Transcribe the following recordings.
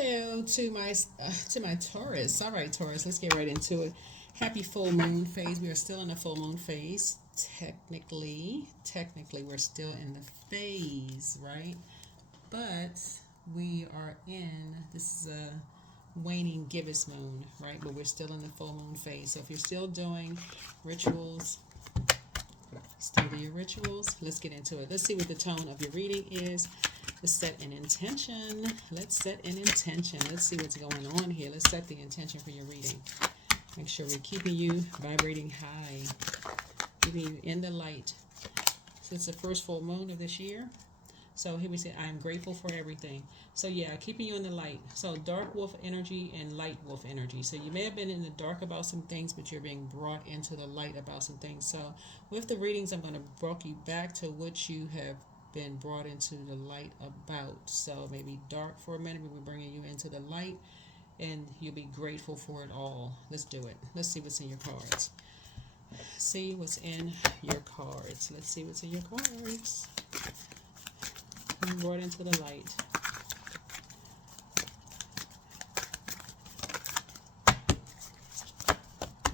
Hello to my Taurus. All right, Taurus, let's get right into it. Happy full moon phase. We are still in the full moon phase. Technically, we're still in the phase, right? But we are in this is a waning gibbous moon, right? But we're still in the full moon phase. So if you're still doing rituals, still do your rituals. Let's get into it. Let's see what the tone of your reading is. Let's set an intention. Let's set an intention. Let's see what's going on here. Let's set the intention for your reading. Make sure we're keeping you vibrating high, keeping you in the light. So it's the first full moon of this year. So here we say, I'm grateful for everything. So yeah, keeping you in the light. So dark wolf energy and light wolf energy. So you may have been in the dark about some things, but you're being brought into the light about some things. So with the readings, I'm going to bring you back to what you have been brought into the light about. So maybe dark for a minute, but we're bringing you into the light, and you'll be grateful for it all. Let's do it. Let's see what's in your cards. See what's in your cards. Let's see what's in your cards. Being brought into the light.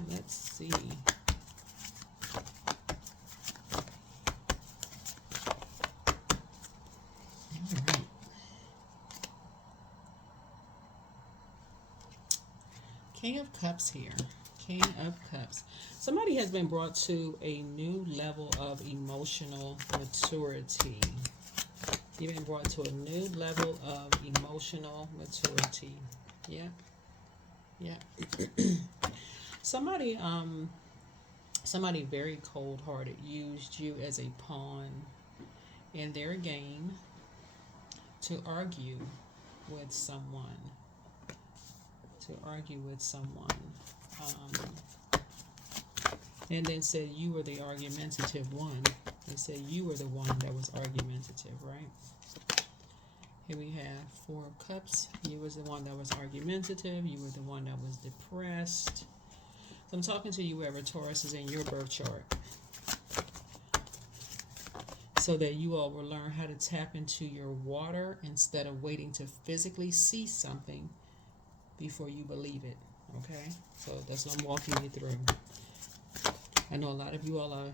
Let's see. King of Cups here. King of Cups. Somebody has been brought to a new level of emotional maturity. You've been brought to a new level of emotional maturity. Yeah. Yeah. somebody somebody very cold-hearted used you as a pawn in their game to argue with someone. And then said you were the argumentative one. They said you were the one that was argumentative, right? Here we have Four of Cups. You was the one that was argumentative. You were the one that was depressed. So I'm talking to you, whoever Taurus is in your birth chart, so that you all will learn how to tap into your water instead of waiting to physically see something before you believe it. Okay? So that's what I'm walking you through. I know a lot of you all are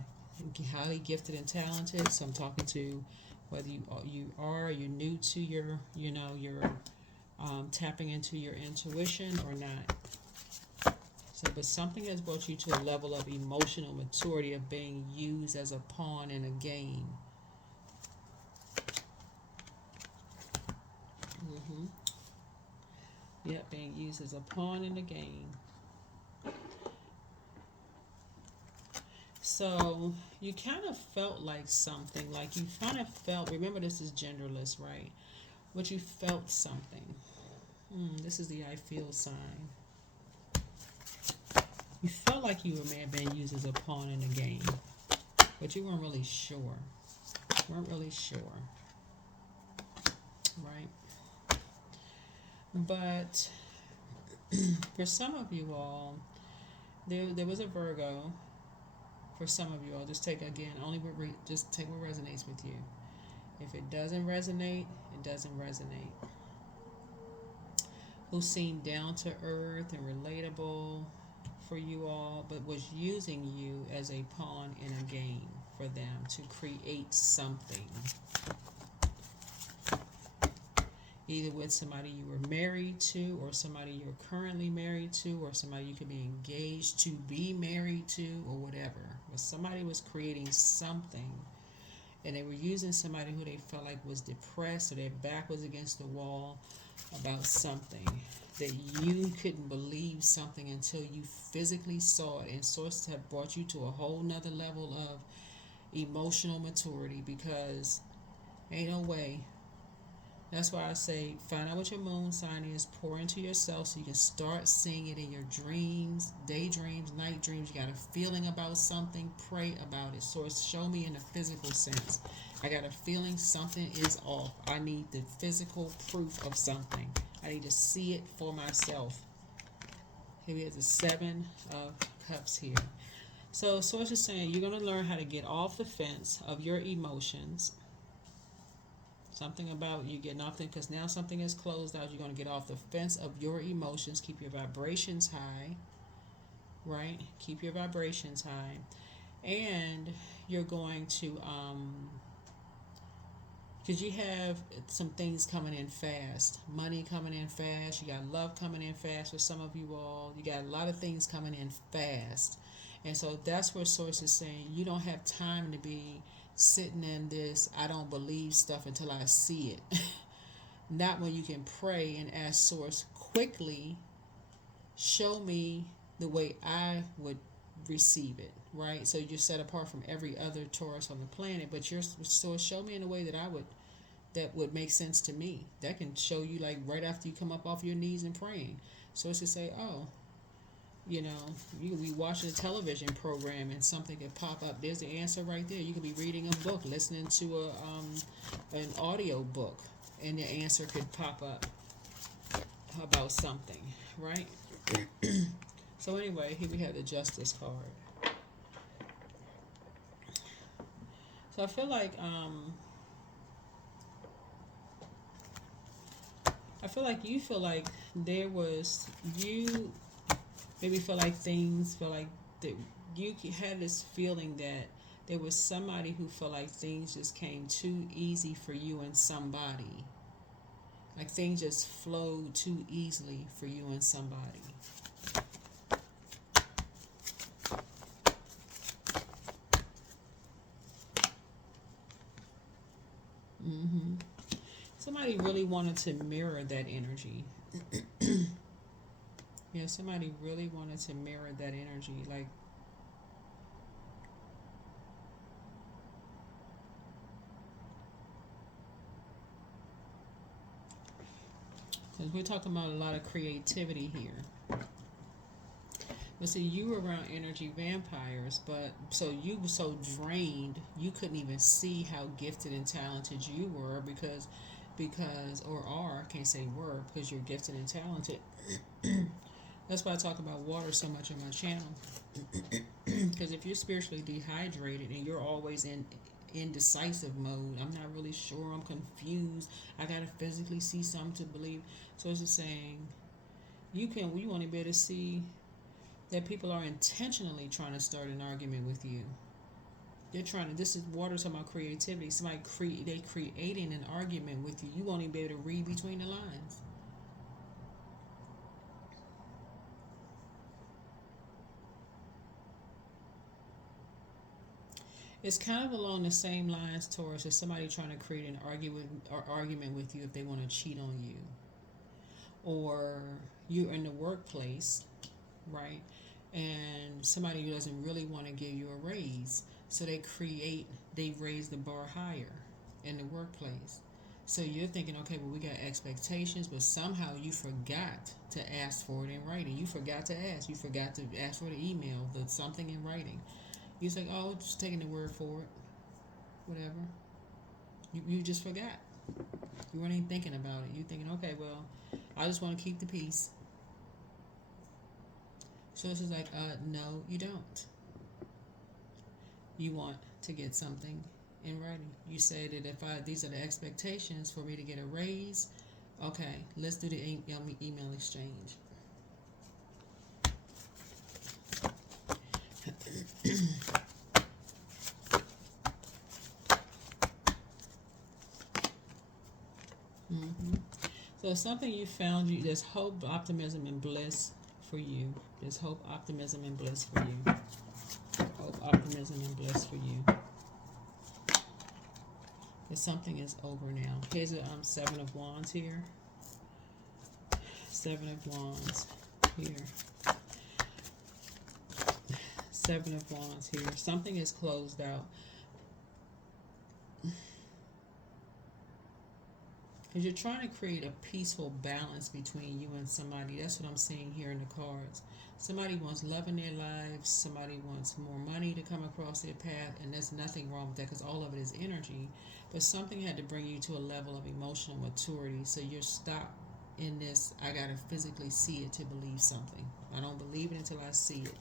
highly gifted and talented, so I'm talking to whether you're new to your tapping into your intuition or not. So, but something has brought you to a level of emotional maturity of being used as a pawn in a game. Yep, being used as a pawn in a game. So you kind of felt like something, like you kind of felt, remember this is genderless, right? But you felt something. This is the I feel sign. You felt like you may have been used as a pawn in a game, but you weren't really sure. Right? But for some of you all, there was a Virgo. For some of you all, just take again, just take what resonates with you. If it doesn't resonate, it doesn't resonate. Who seemed down to earth and relatable for you all, but was using you as a pawn in a game for them to create something. Either with somebody you were married to, or somebody you're currently married to, or somebody you could be engaged to be married to, or whatever. But somebody was creating something, and they were using somebody who they felt like was depressed, or their back was against the wall about something, that you couldn't believe something until you physically saw it. And sources have brought you to a whole nother level of emotional maturity, because ain't no way. That's why I say find out what your moon sign is, pour into yourself so you can start seeing it in your dreams, daydreams, night dreams. You got a feeling about something, pray about it. Source, show me in a physical sense. I got a feeling something is off. I need the physical proof of something. I need to see it for myself. Here we have the Seven of Cups here. So source is saying you're going to learn how to get off the fence of your emotions. Something about you getting off the, because now something is closed out. You're going to get off the fence of your emotions. Keep your vibrations high, right? Keep your vibrations high. And you're going to, because you have some things coming in fast. Money coming in fast. You got love coming in fast for some of you all. You got a lot of things coming in fast. And so that's where Source is saying you don't have time to be sitting in this I don't believe stuff until I see it. Not when you can pray and ask Source quickly, show me the way I would receive it, right? So you're set apart from every other Taurus on the planet, but your Source, show me in a way that would make sense to me. That can show you like right after you come up off your knees and praying. Source to say, oh, you know, you could be watching a television program and something could pop up. There's the answer right there. You could be reading a book, listening to an audio book, and the answer could pop up about something, right? So anyway, here we have the Justice card. So I feel like you feel like there was you maybe feel like that you had this feeling that there was somebody who felt like things just came too easy for you and somebody. Like things just flowed too easily for you and somebody. Somebody really wanted to mirror that energy. Yeah, somebody really wanted to mirror that energy. Like, because we're talking about a lot of creativity here. But see, you were around energy vampires, but so you were so drained, you couldn't even see how gifted and talented you were because or are, I can't say were, because you're gifted and talented. That's why I talk about water so much on my channel. Because if you're spiritually dehydrated and you're always in indecisive mode, I'm not really sure, I'm confused, I gotta physically see something to believe. So it's just saying, you want to be able to see that people are intentionally trying to start an argument with you. They're trying to, this is water talking about creativity. Somebody they creating an argument with you. You won't even be able to read between the lines. It's kind of along the same lines, Taurus, as somebody trying to create an argument with you if they want to cheat on you. Or you're in the workplace, right? And somebody who doesn't really want to give you a raise. So they raise the bar higher in the workplace. So you're thinking, okay, well, we got expectations, but somehow you forgot to ask for it in writing. You forgot to ask. You forgot to ask for the email, something in writing. You think, oh, just taking the word for it, whatever. You just forgot. You weren't even thinking about it. You're thinking, okay, well, I just want to keep the peace. So it's just like, no, you don't. You want to get something in writing. You say that if these are the expectations for me to get a raise, okay, let's do the email exchange. So something you found, there's hope, optimism, and bliss for you. There's hope, optimism, and bliss for you. Hope, optimism, and bliss for you. Because something is over now. Here's a Seven of Wands here. Seven of Wands here. Seven of Wands here. Something is closed out. Because you're trying to create a peaceful balance between you and somebody. That's what I'm seeing here in the cards. Somebody wants love in their lives. Somebody wants more money to come across their path. And there's nothing wrong with that because all of it is energy. But something had to bring you to a level of emotional maturity. So you're stopped in this, I got to physically see it to believe something. I don't believe it until I see it.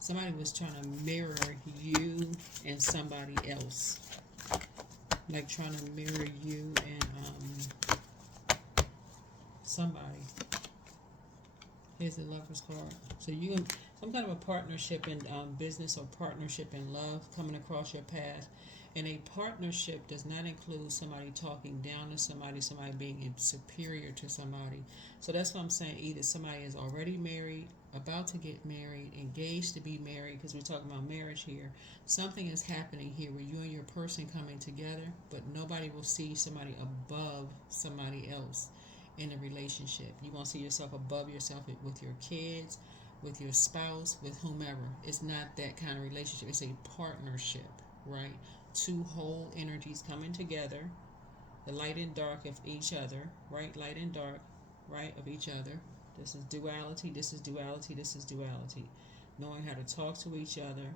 Somebody was trying to mirror you and somebody else. like trying to mirror you and somebody. Here's the Lover's card. So you can some kind of a partnership in business or partnership in love coming across your path. And a partnership does not include somebody talking down to somebody, somebody being superior to somebody. So that's what I'm saying. Either somebody is already married, about to get married, engaged to be married, because we're talking about marriage here. Something is happening here where you and your person coming together, but nobody will see somebody above somebody else in a relationship. You won't see yourself above yourself with your kids, with your spouse, with whomever. It's not that kind of relationship. It's a partnership, right? Two whole energies coming together, the light and dark of each other, right? Light and dark, right, of each other. This is duality, this is duality, this is duality. Knowing how to talk to each other.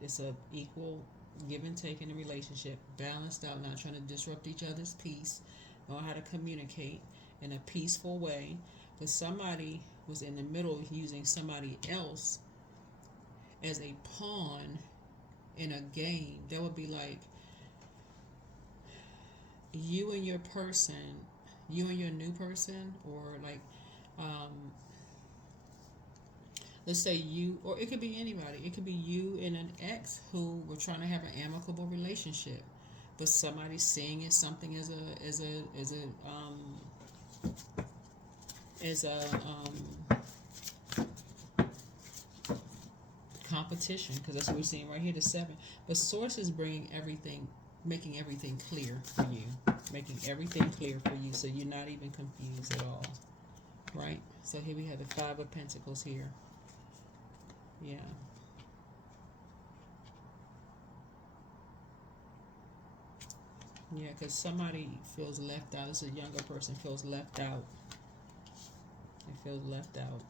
It's a equal give and take in a relationship, balanced out, not trying to disrupt each other's peace. Knowing how to communicate in a peaceful way. But somebody was in the middle using somebody else as a pawn in a game. That would be like you and your person, you and your new person, or like let's say you, or it could be anybody. It could be you and an ex who were trying to have an amicable relationship, but somebody's seeing it something as a competition, because that's what we're seeing right here, the 7. But source is bringing everything, making everything clear for you, making everything clear for you, so you're not even confused at all, right? So here we have the 5 of Pentacles here. Yeah. Yeah, because somebody feels left out. This is a younger person, feels left out. They feel left out.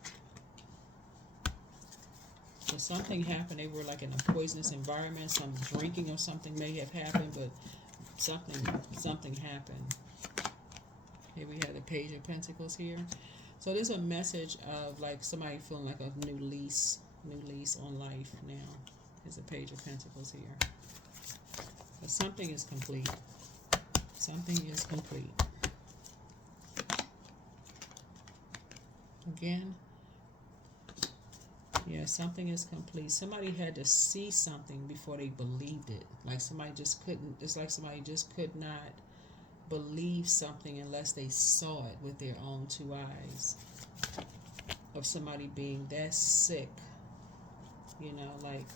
So something happened. They were like in a poisonous environment. Some drinking or something may have happened, but something happened. Here we have the Page of Pentacles here. So there's a message of like somebody feeling like a new lease on life now. There's a Page of Pentacles here. But something is complete. Something is complete. Again, yeah, something is complete. Somebody had to see something before they believed it. Like somebody just couldn't, it's like somebody just could not believe something unless they saw it with their own 2 eyes. Of somebody being that sick, you know, like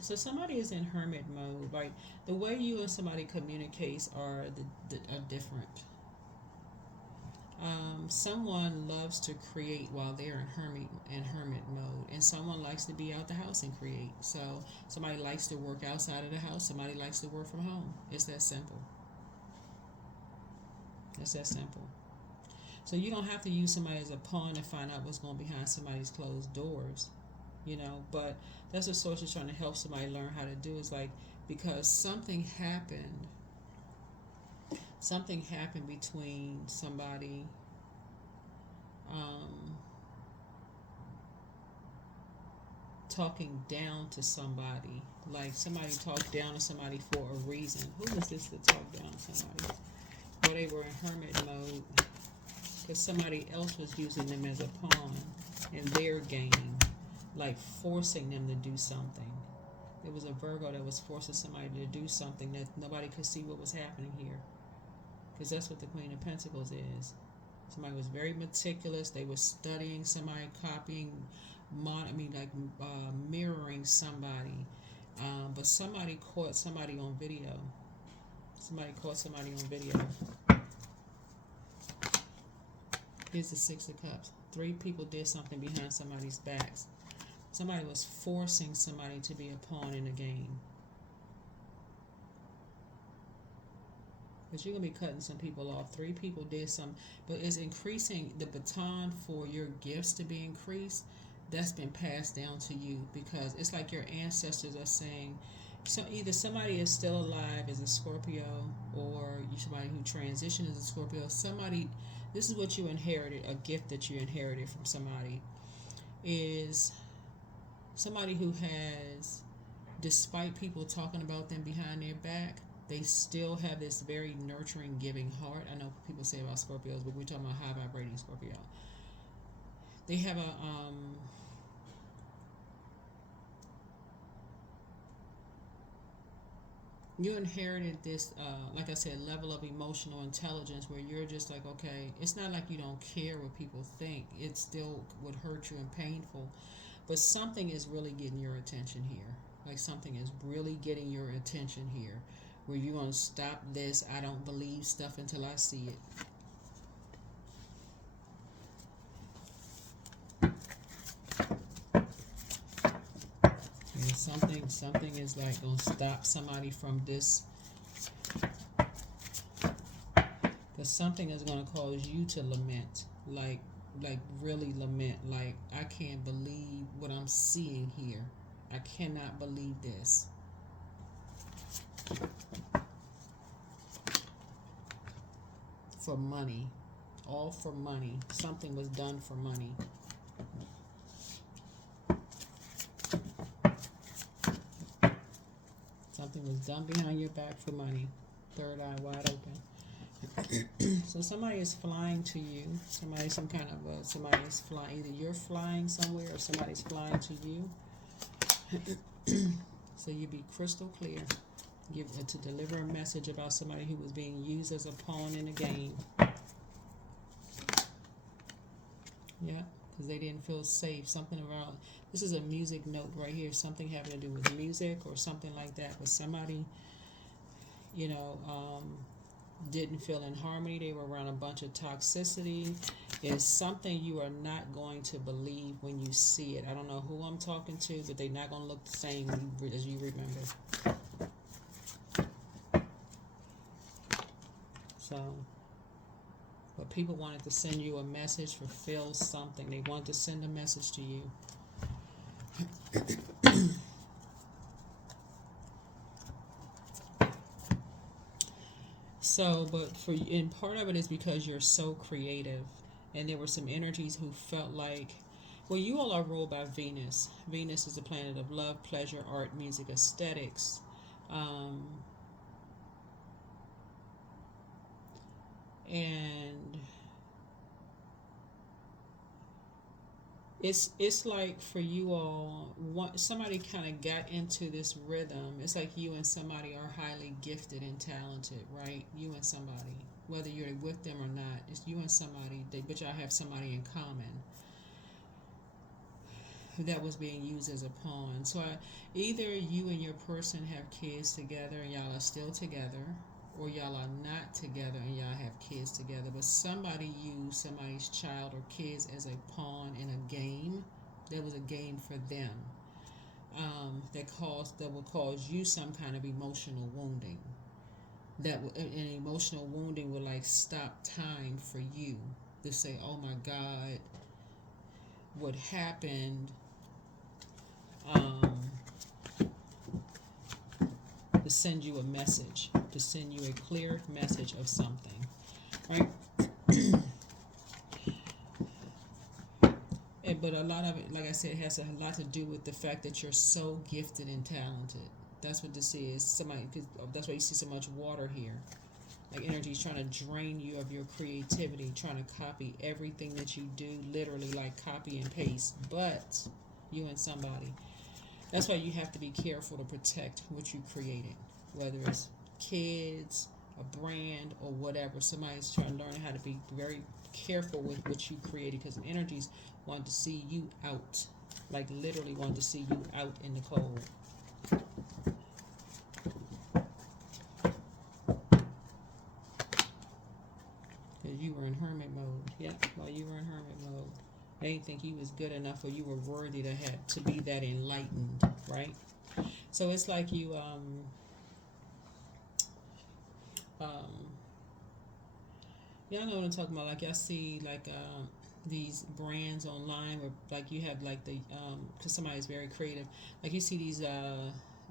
so somebody is in hermit mode, right? The way you and somebody communicates are different. Someone loves to create while they're in hermit mode, and someone likes to be out the house and create. So somebody likes to work outside of the house, somebody likes to work from home. It's that simple. It's that simple. So you don't have to use somebody as a pawn to find out what's going behind somebody's closed doors, you know. But that's what source is trying to help somebody learn how to do. Is like, because something happened between somebody talking down to somebody. Like somebody talked down to somebody for a reason. Who was this that talked down to somebody? Or they were in hermit mode because somebody else was using them as a pawn in their game, like forcing them to do something. It was a Virgo that was forcing somebody to do something that nobody could see what was happening here. Because that's what the Queen of Pentacles is. Somebody was very meticulous. They were studying somebody, copying, mirroring somebody. But somebody caught somebody on video. Somebody caught somebody on video. Here's the 6 of Cups. 3 people did something behind somebody's backs. Somebody was forcing somebody to be a pawn in a game. But you're going to be cutting some people off. 3 people did something. But it's increasing the baton for your gifts to be increased. That's been passed down to you, because it's like your ancestors are saying, so either somebody is still alive as a Scorpio, or somebody who transitioned as a Scorpio. Somebody this is what you inherited, a gift that you inherited from somebody, is somebody who has, despite people talking about them behind their back, they still have this very nurturing, giving heart. I know people say about Scorpios, but we're talking about high vibrating Scorpio. They have a you inherited this, like I said, level of emotional intelligence where you're just like, okay, it's not like you don't care what people think. It still would hurt you and painful, but something is really getting your attention here. Like something is really getting your attention here, where you're gonna stop this. I don't believe stuff until I see it. And something is like gonna stop somebody from this, because something is gonna cause you to lament, like really lament, like I can't believe what I'm seeing here. I cannot believe this. For money, all for money. Something was done for money. Something was done behind your back for money. Third eye wide open. So somebody is flying to you. Somebody is flying. Either you're flying somewhere or somebody's flying to you. So you be crystal clear. To deliver a message about somebody who was being used as a pawn in a game. Yeah, because they didn't feel safe. Something around. This is a music note right here. Something having to do with music or something like that. But somebody, didn't feel in harmony. They were around a bunch of toxicity. It's something you are not going to believe when you see it. I don't know who I'm talking to, but they're not going to look the same as you remember. So, but people wanted to send you a message, fulfill something. They wanted to send a message to you. So, and part of it is because you're so creative, and there were some energies who felt like, well, you all are ruled by Venus. Venus is the planet of love, pleasure, art, music, aesthetics. And it's like for you all, somebody kind of got into this rhythm. It's like you and somebody are highly gifted and talented, right? You and somebody, whether you're with them or not, it's you and somebody. But y'all have somebody in common that was being used as a pawn. So either you and your person have kids together and y'all are still together, or y'all are not together and y'all have kids together, but somebody used somebody's child or kids as a pawn in a game. That was a game for them, that will cause you some kind of emotional wounding. An emotional wounding will like stop time for you to say, oh my God, what happened? To send you a message, to send you a clear message of something, right? But a lot of it, like I said, has a lot to do with the fact that you're so gifted and talented. That's what this is. That's why you see so much water here. Like energy is trying to drain you of your creativity, trying to copy everything that you do, literally like copy and paste. But you and somebody. That's why you have to be careful to protect what you created, whether it's kids, a brand, or whatever. Somebody's trying to learn how to be very careful with what you created, because energies want to see you out, like literally want to see you out in the cold. Because you were in hermit mode. Yeah, while you were in hermit mode. They didn't think you was good enough or you were worthy to be that enlightened, right? So it's like you y'all know what I'm talking about. Like y'all see like these brands online where like you have like the because somebody's very creative. Like you see these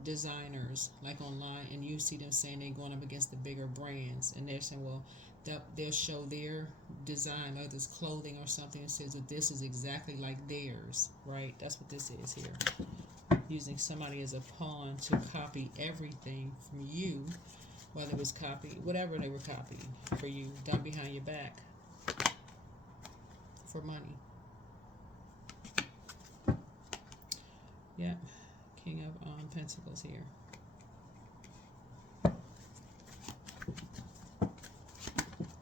designers like online, and you see them saying they're going up against the bigger brands, and they're saying, well, they'll show their design, whether it's clothing or something, that says that this is exactly like theirs, right? That's what this is here. Using somebody as a pawn to copy everything from you, whether it was copied, whatever they were copying for you, done behind your back for money. Yep, King of Pentacles here.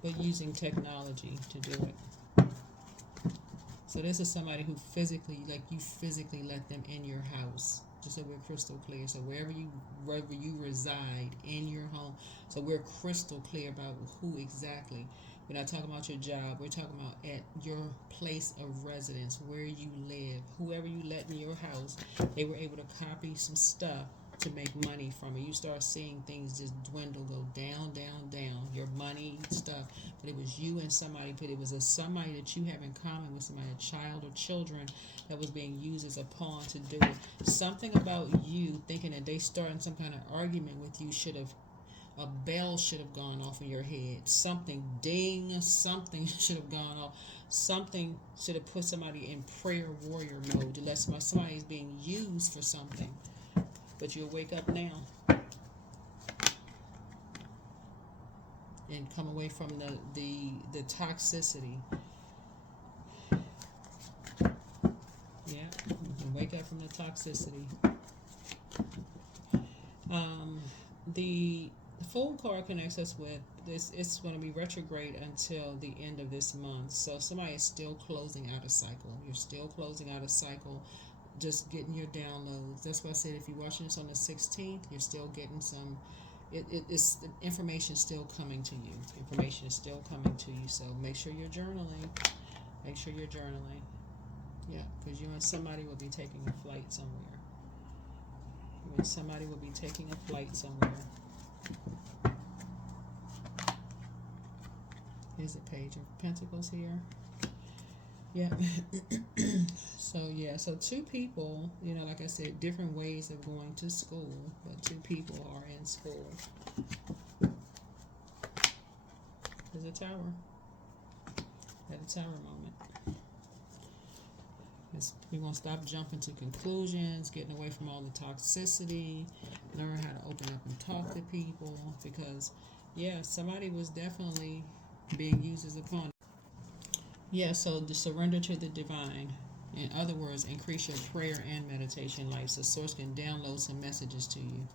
But using technology to do it. So this is somebody who physically, like you physically let them in your house. Just so we're crystal clear. So wherever you reside in your home, so we're crystal clear about who exactly. We're not talking about your job. We're talking about at your place of residence, where you live. Whoever you let in your house, they were able to copy some stuff to make money from it. You start seeing things just dwindle, go down, down, down. Your money, stuff. But it was you and somebody, but it was somebody that you have in common with somebody, a child or children, that was being used as a pawn to do it. Something about you thinking that they starting some kind of argument with you a bell should have gone off in your head. Something, ding, something should have gone off. Something should have put somebody in prayer warrior mode to let somebody is being used for something. But you'll wake up now and come away from the toxicity. Yeah, you can wake up from the toxicity. The Fool card connects us with this. It's going to be retrograde until the end of this month. So somebody is still closing out a cycle. You're still closing out a cycle. Just getting your downloads. That's why I said if you're watching this on the 16th, you're still getting some. It's the information still coming to you. Information is still coming to you. So make sure you're journaling. Make sure you're journaling. Yeah, because you and somebody will be taking a flight somewhere. You and somebody will be taking a flight somewhere. Here's a page of Pentacles here. Yeah. So two people, like I said, different ways of going to school, but two people are in school. There's a tower. At a tower moment. We're going to stop jumping to conclusions, getting away from all the toxicity, learn how to open up and talk to people, because, somebody was definitely being used as a pawn. So to surrender to the divine. In other words, increase your prayer and meditation life so Source can download some messages to you.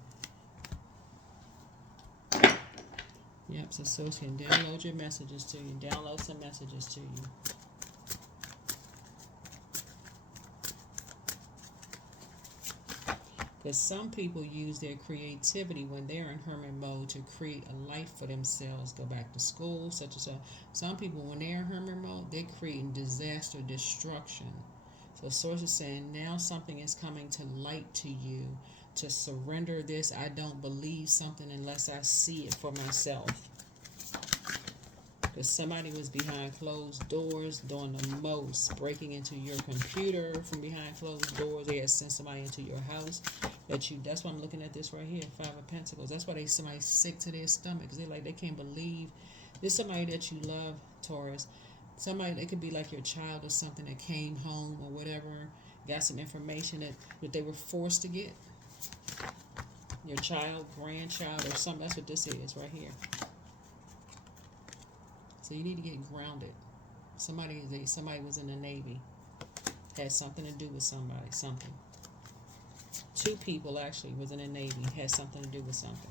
So Source can download your messages to you. Download some messages to you. Because some people use their creativity when they're in hermit mode to create a life for themselves, go back to school, such and so. Some people, when they're in hermit mode, they're creating disaster, destruction. So Source is saying now something is coming to light to you to surrender this. I don't believe something unless I see it for myself. Because somebody was behind closed doors doing the most, breaking into your computer from behind closed doors. They had sent somebody into your house. That's why I'm looking at this right here, 5 of Pentacles. That's why somebody's sick to their stomach, because they can't believe. There's somebody that you love, Taurus. Somebody that could be like your child or something that came home or whatever, got some information that they were forced to get. Your child, grandchild, or something. That's what this is right here. So you need to get grounded. Somebody was in the Navy. Had something to do with somebody, something. 2 people actually was in the Navy, had something to do with something.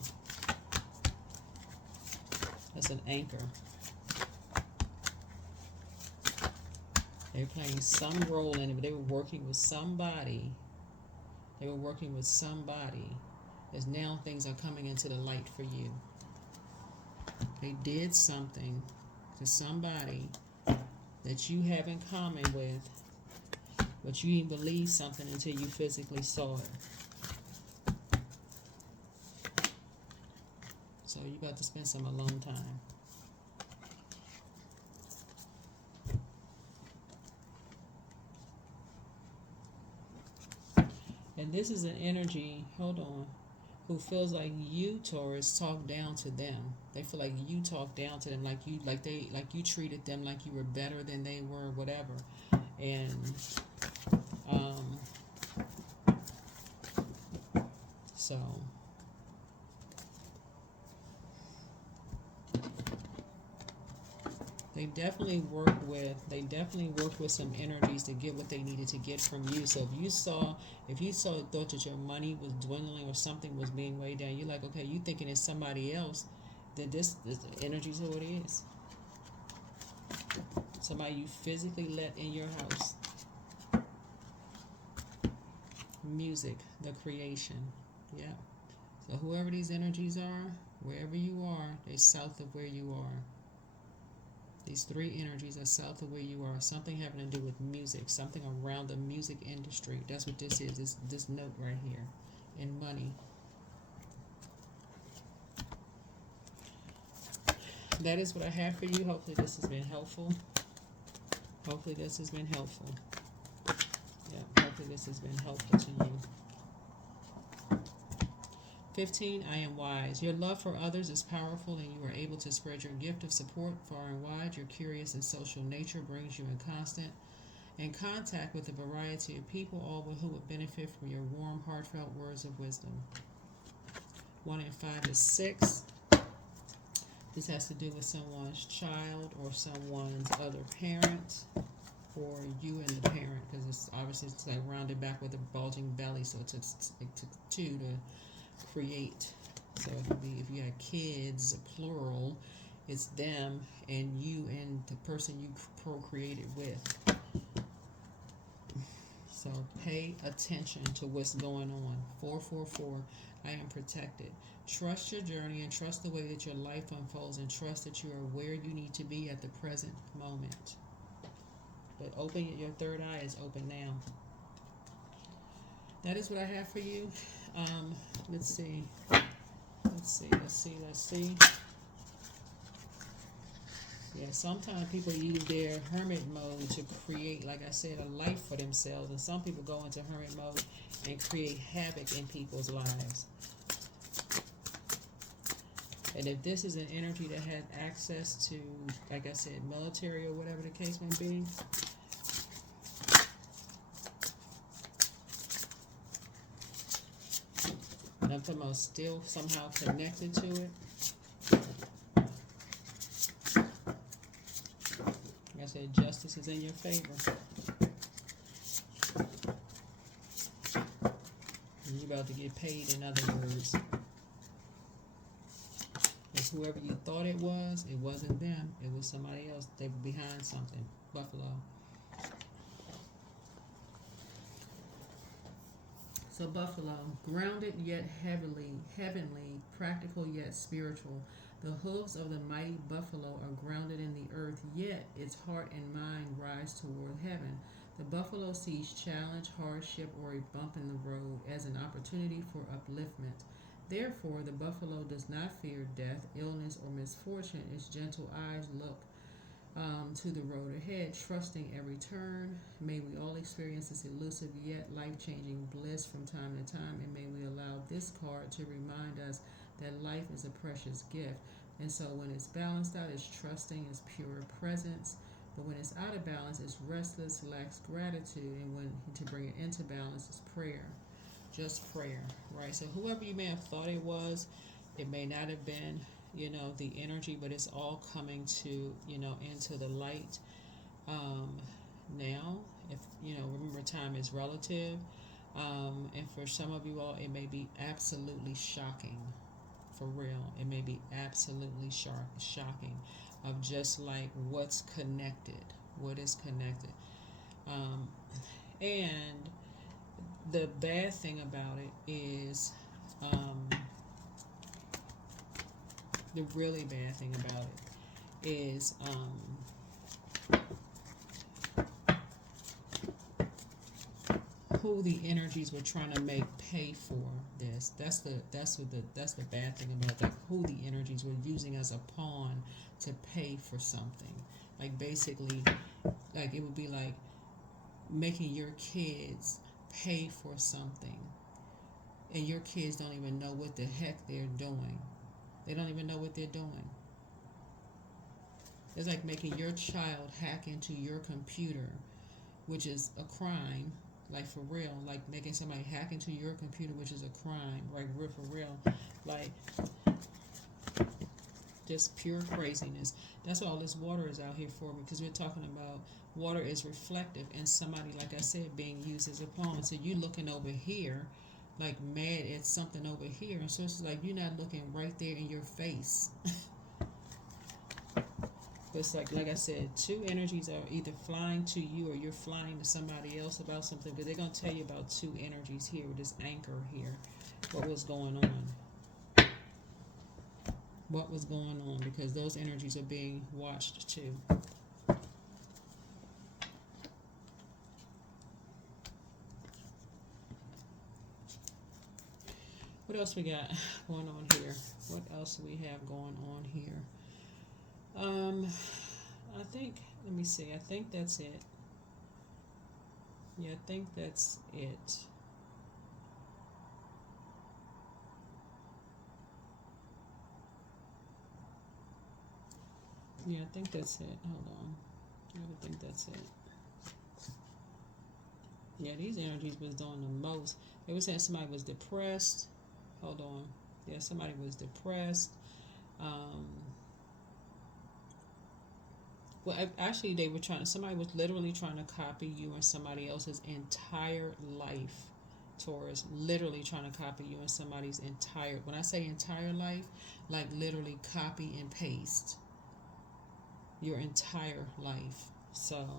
That's an anchor. They were playing some role in it, but they were working with somebody. As now things are coming into the light for you. They did something to somebody that you have in common with, but you didn't believe something until you physically saw it. So you got to spend some alone time. And this is an energy, hold on. who feels like you, Taurus, talk down to them. They feel like you talk down to them, like you treated them like you were better than they were, whatever. And um, so they definitely worked with some energies to get what they needed to get from you. So if you saw thought that your money was dwindling or something was being weighed down, you're like, okay, you thinking it's somebody else, then this energy's who it is. Somebody you physically let in your house. Music, the creation. Yeah. So whoever these energies are, wherever you are, they're south of where you are. These three energies are south of where you are. Something having to do with music, something around the music industry. That's what this is, this note right here. And money. That is what I have for you. Hopefully this has been helpful. Hopefully this has been helpful. Yeah, hopefully this has been helpful to you. 15, I am wise. Your love for others is powerful and you are able to spread your gift of support far and wide. Your curious and social nature brings you in contact with a variety of people, all who would benefit from your warm, heartfelt words of wisdom. 1 and 5 is 6. This has to do with someone's child or someone's other parent, or you and the parent, because it's like rounded back with a bulging belly, so it took two to create. So it could be, if you had kids, plural, it's them and you and the person you procreated with. So pay attention to what's going on. 444, I am protected. Trust your journey and trust the way that your life unfolds, and trust that you are where you need to be at the present moment. But your third eye is open now. That is what I have for you. Let's see. Yeah, sometimes people use their hermit mode to create, like I said, a life for themselves. And some people go into hermit mode and create havoc in people's lives. And if this is an energy that had access to, like I said, military or whatever the case may be, and I'm talking about still somehow connected to it, like I said, justice is in your favor. And you're about to get paid, in other words. Because whoever you thought it wasn't them. It was somebody else. They were behind something. Buffalo. So Buffalo, grounded yet heavenly, practical yet spiritual. The hooves of the mighty buffalo are grounded in the earth, yet its heart and mind rise toward heaven. The buffalo sees challenge, hardship, or a bump in the road as an opportunity for upliftment. Therefore, the buffalo does not fear death, illness, or misfortune. Its gentle eyes look to the road ahead, trusting every turn. May we all experience this elusive yet life-changing bliss from time to time, and may we allow this card to remind us that life is a precious gift. And so when it's balanced out, it's trusting, it's pure presence. But when it's out of balance, it's restless, lacks gratitude. And when to bring it into balance is prayer. Just prayer, right? So whoever you may have thought it was, it may not have been, the energy, but it's all coming to, into the light. Now, if, remember, time is relative. And for some of you all, it may be absolutely shocking. For real, it may be absolutely shocking of just like what is connected. And the bad thing about it is, the really bad thing about it is, who the energies were trying to make pay for this. That's the bad thing about that. Who the energies were using as a pawn to pay for something. Like basically, like it would be like making your kids pay for something. and your kids don't even know what the heck they're doing. They don't even know what they're doing. It's like making your child hack into your computer, which is a crime, like for real. Like making somebody hack into your computer, which is a crime, like real for real. Like just pure craziness. That's what all this water is out here for, because we're talking about water is reflective, and somebody, like I said, being used as a pawn. So you looking over here like mad at something over here, and so it's like you're not looking right there in your face. But it's like I said, two energies are either flying to you or you're flying to somebody else about something, but they're going to tell you about two energies here with this anchor here. What was going on? What was going on? Because those energies are being watched too. What else we got going on here? What else do we have going on here? I think, let me see, I think that's it. Yeah, I think that's it. Yeah, I think that's it. Hold on. I think that's it. Yeah, these energies was doing the most. They were saying somebody was depressed. Hold on. Yeah, somebody was depressed. Well, actually, they were somebody was literally trying to copy you and somebody else's entire life. Taurus, literally trying to copy you and somebody's entire, when I say entire life, like literally copy and paste your entire life. So,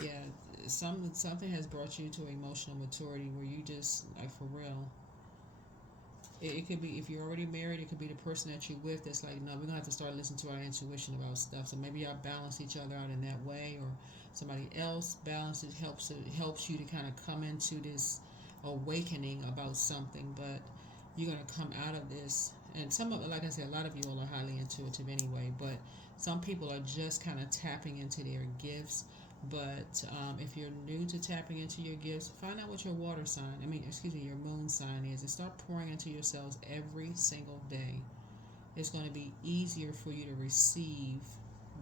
yeah, something has brought you to emotional maturity where you just, like for real, it could be, if you're already married, it could be the person that you're with that's like, no, we're gonna have to start listening to our intuition about stuff. So maybe y'all balance each other out in that way, or somebody else balances, helps you to kind of come into this awakening about something. But you're gonna come out of this, and some of, like I said, a lot of you all are highly intuitive anyway. But some people are just kind of tapping into their gifts. But if you're new to tapping into your gifts, find out what your water sign, your moon sign is, and start pouring into yourselves every single day. It's going to be easier for you to receive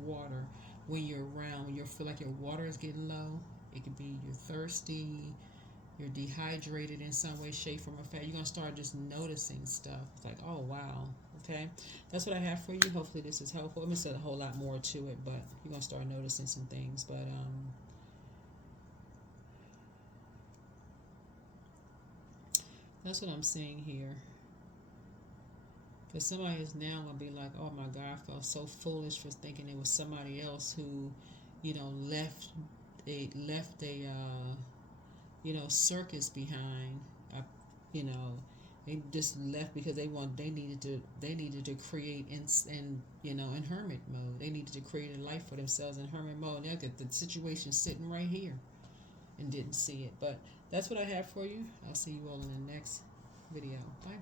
water when you're around, when you feel like your water is getting low. It could be you're thirsty, you're dehydrated in some way, shape, form, or fashion. You're going to start just noticing stuff. It's like, oh, wow. Okay, that's what I have for you. Hopefully this is helpful. I'm going to say a whole lot more to it, but you're going to start noticing some things. But that's what I'm seeing here. Because somebody is now going to be like, oh my God, I felt so foolish for thinking it was somebody else who, left a circus behind. You know, they just left because they needed to create in hermit mode. They needed to create a life for themselves in hermit mode. They got the situation sitting right here and didn't see it. But that's what I have for you. I'll see you all in the next video. Bye.